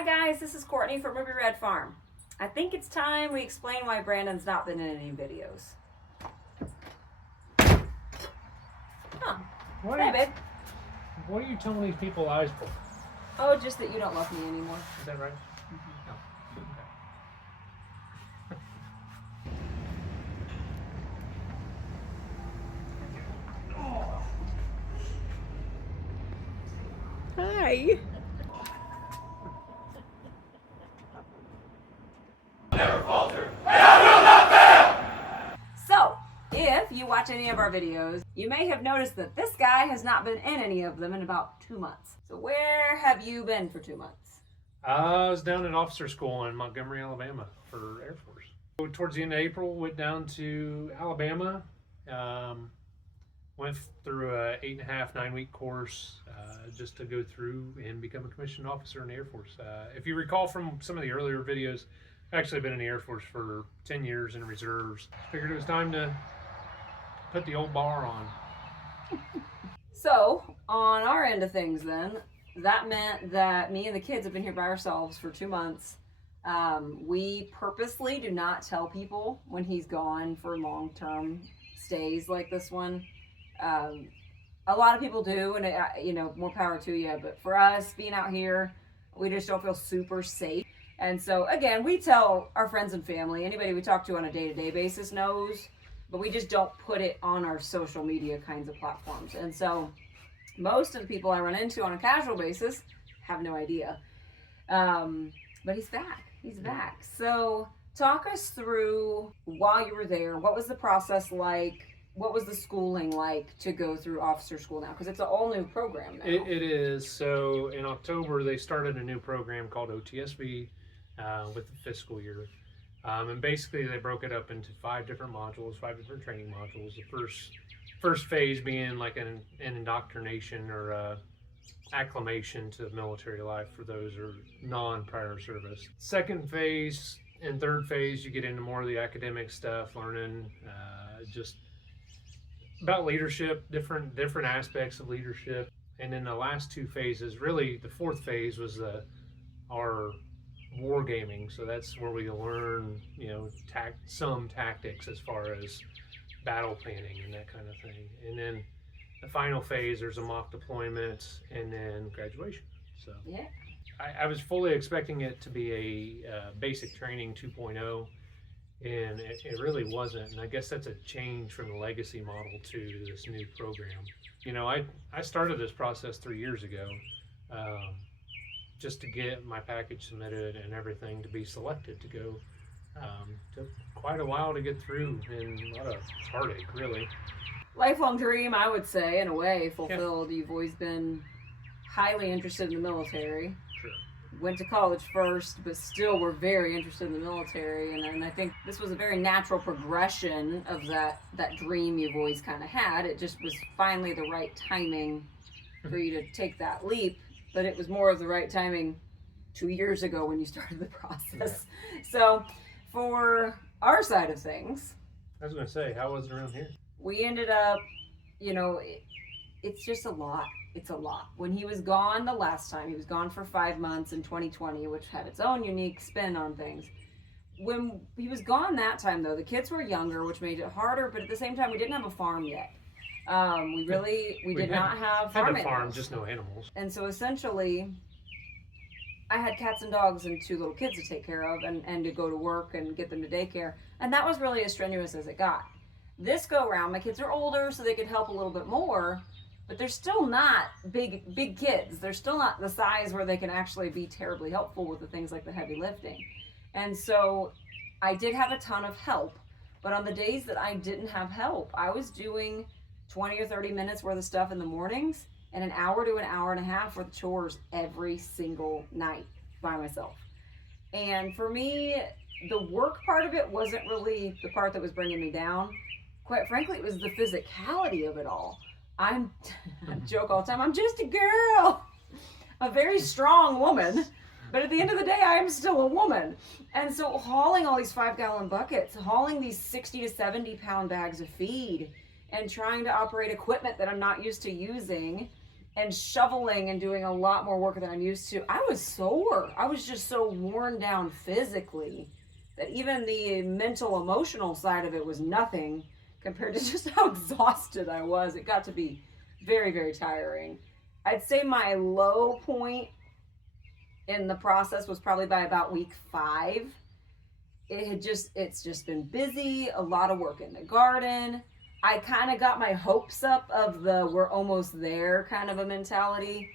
Hi guys, this is Courtney from Ruby Red Farm. I think it's time we explain why Brandon's not been in any videos. Huh. Hey, babe. What are you telling these people lies for? Oh, just that you don't love me anymore. Is that right? No. Hi. Never falter, and I will not fail! So, if you watch any of our videos, you may have noticed that this guy has not been in any of them in about 2 months. So where have you been for 2 months? I was down at officer school in Montgomery, Alabama for Air Force. So towards the end of April, went down to Alabama. Went through a 8.5, 9-week course just to go through and become a commissioned officer in the Air Force. If you recall from some of the earlier videos, I've actually been in the Air Force for 10 years in reserves. Figured it was time to put the old bar on. So, on our end of things then, that meant that me and the kids have been here by ourselves for 2 months. We purposely do not tell people when he's gone for long-term stays like this one. A lot of people do, and you know, more power to you, but for us, being out here, we just don't feel super safe. And so, again, we tell our friends and family, anybody we talk to on a day-to-day basis knows, but we just don't put it on our social media kinds of platforms. And so, most of the people I run into on a casual basis have no idea. But he's back. He's back. So, talk us through while you were there. What was the process like? What was the schooling like to go through officer school now? Because it's an all-new program now. It is. So, in October, they started a new program called OTSV. With the fiscal year. And basically they broke it up into 5 different modules, 5 different training modules. The first phase being like an indoctrination or acclimation to military life for those who are non-prior service. Second phase and third phase, you get into more of the academic stuff, learning just about leadership, different aspects of leadership. And then the last 2 phases, really the 4th phase was our wargaming, so that's where we learn, you know, some tactics as far as battle planning and that kind of thing. And then the final phase, there's a mock deployment and then graduation. So yeah, I was fully expecting it to be a basic training 2.0, and it really wasn't. And I guess that's a change from the legacy model to this new program. You know, I started this process 3 years ago. Just to get my package submitted and everything to be selected to go. Took quite a while to get through and a lot of heartache, really. Lifelong dream, I would say, in a way, fulfilled. Yeah. You've always been highly interested in the military. Sure. Went to college first, but still were very interested in the military. And I think this was a very natural progression of that dream you've always kind of had. It just was finally the right timing for you to take that leap. But it was more of the right timing 2 years ago when you started the process. Yeah. So for our side of things, I was going to say, how was it around here? We ended up, you know, it's just a lot. It's a lot. When he was gone the last time, he was gone for 5 months in 2020, which had its own unique spin on things. When he was gone that time, though, the kids were younger, which made it harder, but at the same time, we didn't have a farm yet. We did not have farm animals. Just no animals. And so essentially, I had cats and dogs and 2 little kids to take care of and to go to work and get them to daycare. And that was really as strenuous as it got. This go around, my kids are older, so they could help a little bit more, but they're still not big kids. They're still not the size where they can actually be terribly helpful with the things like the heavy lifting. And so I did have a ton of help, but on the days that I didn't have help, I was doing 20 or 30 minutes worth of stuff in the mornings and an hour to an hour and a half worth of chores every single night by myself. And for me, the work part of it wasn't really the part that was bringing me down. Quite frankly, it was the physicality of it all. I joke all the time, I'm just a girl, a very strong woman, but at the end of the day, I am still a woman. And so hauling all these 5-gallon buckets, hauling these 60 to 70 pound bags of feed, and trying to operate equipment that I'm not used to using, and shoveling and doing a lot more work than I'm used to, I was sore. I was just so worn down physically that even the mental, emotional side of it was nothing compared to just how exhausted I was. It got to be very, very tiring. I'd say my low point in the process was probably by about week 5. It's just been busy, a lot of work in the garden. I kind of got my hopes up of the we're almost there kind of a mentality,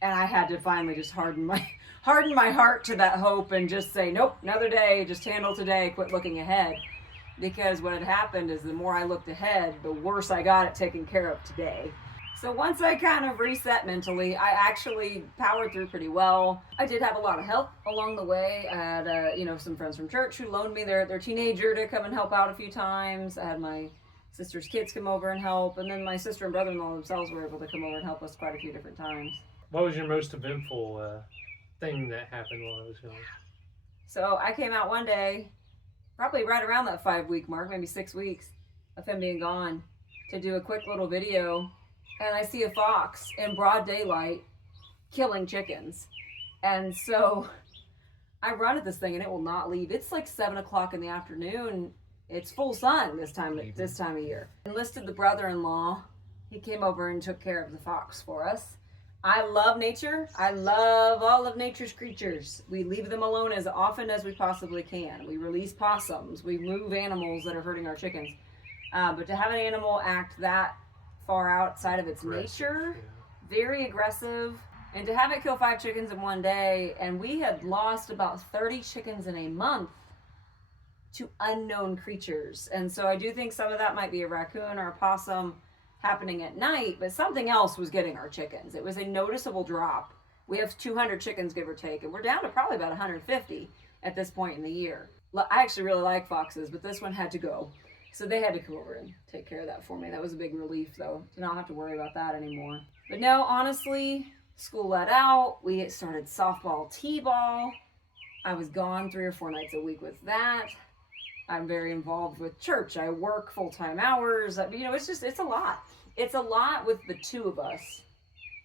and I had to finally just harden my heart to that hope and just say, nope, another day, just handle today, quit looking ahead. Because what had happened is the more I looked ahead, the worse I got at taking care of today. So once I kind of reset mentally, I actually powered through pretty well. I did have a lot of help along the way. I had, some friends from church who loaned me their teenager to come and help out a few times. I had my sister's kids come over and help, and then my sister and brother-in-law themselves were able to come over and help us quite a few different times. What was your most eventful thing that happened while I was gone? So I came out one day, probably right around that 5-week mark, maybe 6 weeks of him being gone, to do a quick little video. And I see a fox in broad daylight killing chickens. And so I run at this thing and it will not leave. It's like 7 o'clock in the afternoon. It's full sun this time of year. Enlisted the brother-in-law. He came over and took care of the fox for us. I love nature. I love all of nature's creatures. We leave them alone as often as we possibly can. We release possums. We move animals that are hurting our chickens. But to have an animal act that far outside of its nature, very aggressive, and to have it kill 5 chickens in one day, and we had lost about 30 chickens in a month to unknown creatures. And so I do think some of that might be a raccoon or a possum happening at night, but something else was getting our chickens. It was a noticeable drop. We have 200 chickens, give or take, and we're down to probably about 150 at this point in the year. I actually really like foxes, but this one had to go. So they had to come over and take care of that for me. That was a big relief, though, to not have to worry about that anymore. But no, honestly, school let out. We started softball, t-ball. I was gone 3 or 4 nights a week with that. I'm very involved with church. I work full-time hours. It's a lot. It's a lot with the 2 of us.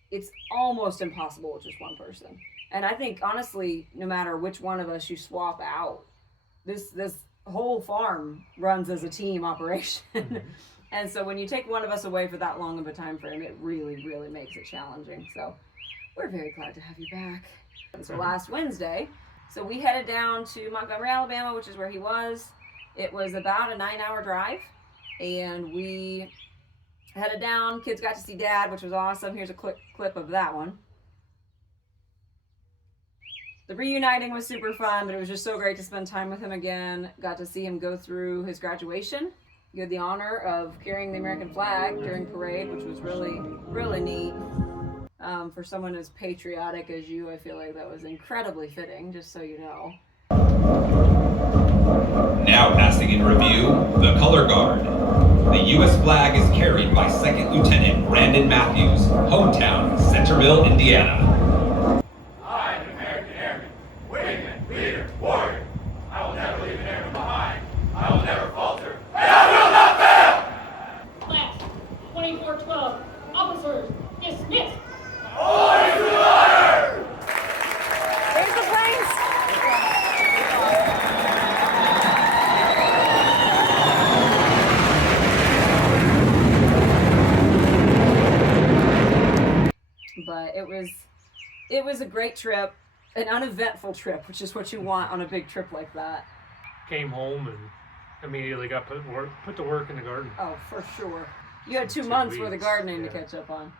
It's almost impossible with just one person. And I think, honestly, no matter which one of us you swap out, this whole farm runs as a team operation. Mm-hmm. And so when you take one of us away for that long of a time frame, it really, really makes it challenging. So we're very glad to have you back. So last Wednesday, so we headed down to Montgomery, Alabama, which is where he was. It was about a 9-hour drive, and we headed down. Kids got to see Dad, which was awesome. Here's a clip of that one. The reuniting was super fun, but it was just so great to spend time with him again. Got to see him go through his graduation. You had the honor of carrying the American flag during parade, which was really, really neat. For someone as patriotic as you, I feel like that was incredibly fitting, just so you know. Now passing in review, the color guard. The U.S. flag is carried by 2nd Lieutenant Branden Matthews, hometown, Centerville, Indiana. But it was a great trip, an uneventful trip, which is what you want on a big trip like that. Came home and immediately got put to work in the garden. Oh, for sure. You had 2 months worth of gardening to catch up on.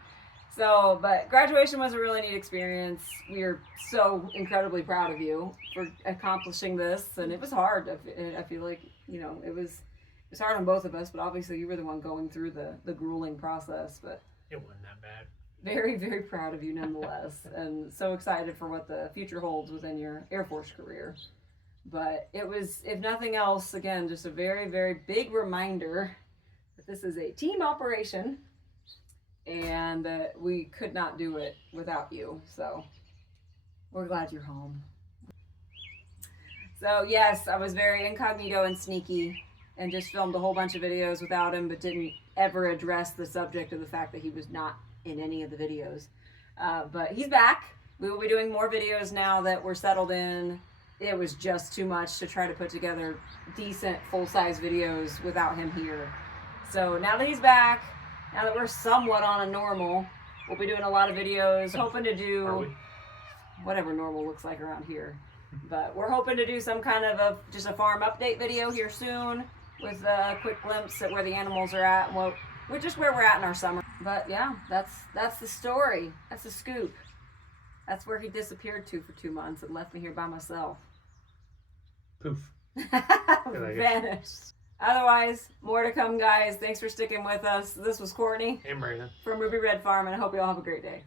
So, but graduation was a really neat experience. We are so incredibly proud of you for accomplishing this, and it was hard. I feel like, it was hard on both of us, but obviously you were the one going through the grueling process, but it wasn't that bad. Very, very proud of you nonetheless, and so excited for what the future holds within your Air Force career. But it was, if nothing else, again, just a very, very big reminder that this is a team operation and that we could not do it without you. So we're glad you're home. So yes, I was very incognito and sneaky and just filmed a whole bunch of videos without him, but didn't ever address the subject of the fact that he was not in any of the videos. But he's back. We will be doing more videos now that we're settled in. It was just too much to try to put together decent full-size videos without him here. So now that he's back, now that we're somewhat on a normal, we'll be doing a lot of videos, hoping to do whatever normal looks like around here. But we're hoping to do some kind of just a farm update video here soon with a quick glimpse at where the animals are at, and we're just where we're at in our summer. But yeah, that's the story. That's the scoop. That's where he disappeared to for 2 months and left me here by myself. Poof. Vanished. Otherwise, more to come, guys. Thanks for sticking with us. This was Courtney And Branden. from Ruby Red Farm, and I hope you all have a great day.